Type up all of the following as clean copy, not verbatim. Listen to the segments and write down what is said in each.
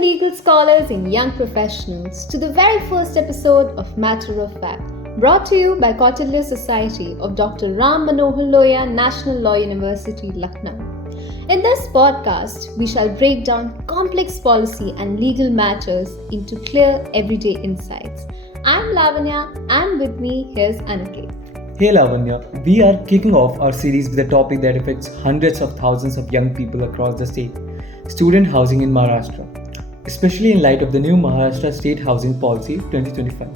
Legal scholars and young professionals to the very first episode of Matter of Fact, brought to you by Kautilya Society of Dr. Ram Manohar Loya, National Law University, Lucknow. In this podcast, we shall break down complex policy and legal matters into clear, everyday insights. I'm Lavanya, and with me, here's Aniket. Hey Lavanya, we are kicking off our series with a topic that affects hundreds of thousands of young people across the state: student housing in Maharashtra, especially in light of the new Maharashtra State Housing Policy 2025.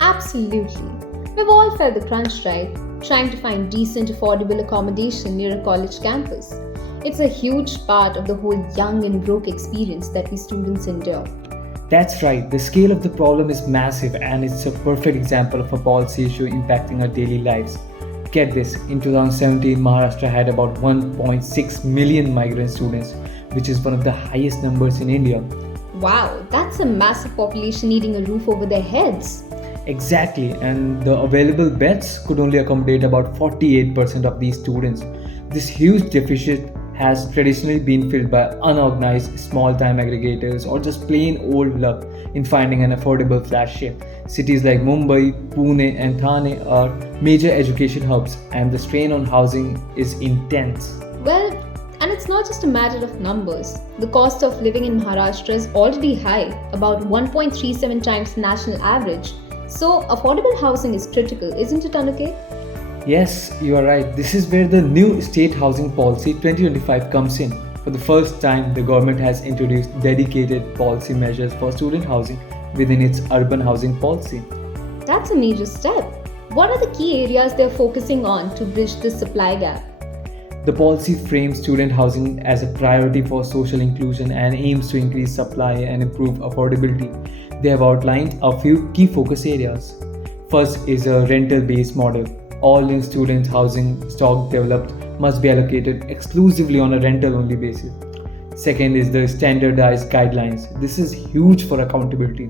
Absolutely. We've all felt the crunch, right? Trying to find decent, affordable accommodation near a college campus. It's a huge part of the whole young and broke experience that we students endure. That's right, the scale of the problem is massive and it's a perfect example of a policy issue impacting our daily lives. Get this, in 2017, Maharashtra had about 1.6 million migrant students, which is one of the highest numbers in India. Wow, that's a massive population needing a roof over their heads. Exactly, and the available beds could only accommodate about 48% of these students. This huge deficit has traditionally been filled by unorganized small-time aggregators or just plain old luck in finding an affordable flat share. Cities like Mumbai, Pune and Thane are major education hubs and the strain on housing is intense. Well, and it's not just a matter of numbers. The cost of living in Maharashtra is already high, about 1.37 times the national average. So affordable housing is critical, isn't it, Aniket? Yes, you are right. This is where the new State Housing Policy 2025 comes in. For the first time, the government has introduced dedicated policy measures for student housing within its urban housing policy. That's a major step. What are the key areas they're focusing on to bridge this supply gap? The policy frames student housing as a priority for social inclusion and aims to increase supply and improve affordability. They have outlined a few key focus areas. First is a rental-based model. All new student housing stock developed must be allocated exclusively on a rental-only basis. Second is the standardized guidelines. This is huge for accountability.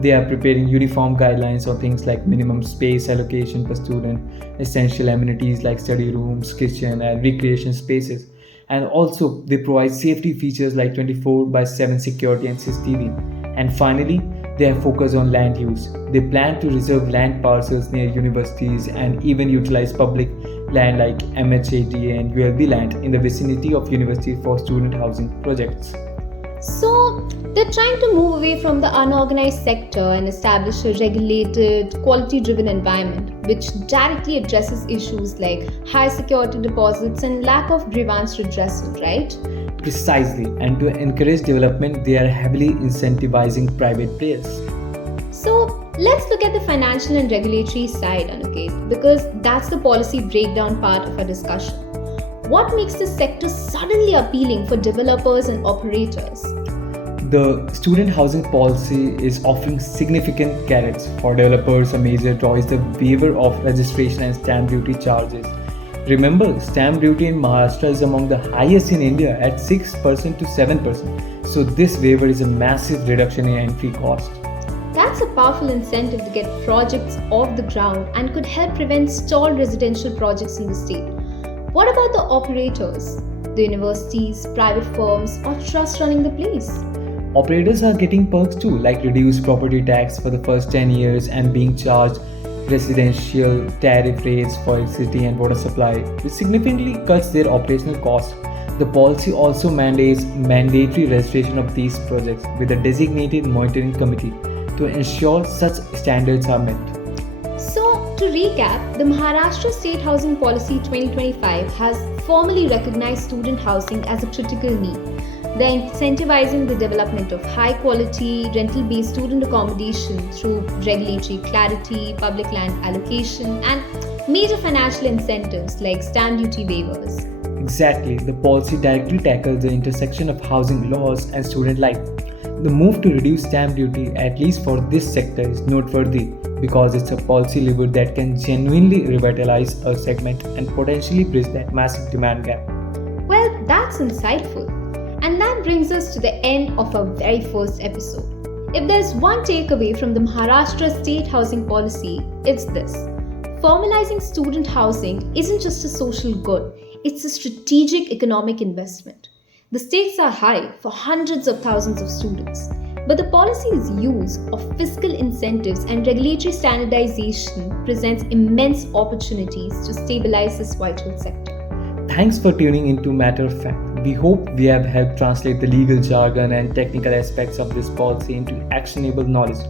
They are preparing uniform guidelines on things like minimum space allocation per student, essential amenities like study rooms, kitchen, and recreation spaces. And also, they provide safety features like 24/7 security and CCTV. And finally, they are focused on land use. They plan to reserve land parcels near universities and even utilize public land like MHAD and ULB land in the vicinity of universities for student housing projects. So, they're trying to move away from the unorganized sector and establish a regulated, quality-driven environment which directly addresses issues like high security deposits and lack of grievance redressal, right? Precisely, and to encourage development, they are heavily incentivizing private players. So, let's look at the financial and regulatory side, Aniket, because that's the policy breakdown part of our discussion. What makes this sector suddenly appealing for developers and operators? The student housing policy is offering significant carrots. For developers, a major draw is the waiver of registration and stamp duty charges. Remember, stamp duty in Maharashtra is among the highest in India at 6% to 7%. So this waiver is a massive reduction in entry cost. That's a powerful incentive to get projects off the ground and could help prevent stalled residential projects in the state. What about the operators, the universities, private firms, or trusts running the place? Operators are getting perks too, like reduced property tax for the first 10 years and being charged residential tariff rates for electricity and water supply, which significantly cuts their operational costs. The policy also mandates mandatory registration of these projects with a designated monitoring committee to ensure such standards are met. So, to recap, the Maharashtra State Housing Policy 2025 has formally recognized student housing as a critical need. They're incentivizing the development of high-quality, rental-based student accommodation through regulatory clarity, public land allocation, and major financial incentives like stamp duty waivers. Exactly, the policy directly tackles the intersection of housing laws and student life. The move to reduce stamp duty, at least for this sector, is noteworthy because it's a policy lever that can genuinely revitalize a segment and potentially bridge that massive demand gap. Well, that's insightful. And that brings us to the end of our very first episode. If there's one takeaway from the Maharashtra State Housing Policy, it's this. Formalizing student housing isn't just a social good, it's a strategic economic investment. The stakes are high for hundreds of thousands of students, but the policy's use of fiscal incentives and regulatory standardization presents immense opportunities to stabilize this vital sector. Thanks for tuning into Matter of Fact. We hope we have helped translate the legal jargon and technical aspects of this policy into actionable knowledge.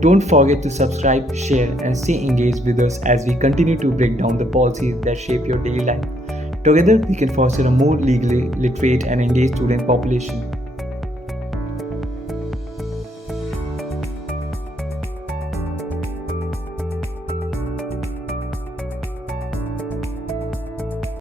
Don't forget to subscribe, share, and stay engaged with us as we continue to break down the policies that shape your daily life. Together, we can foster a more legally literate and engaged student population.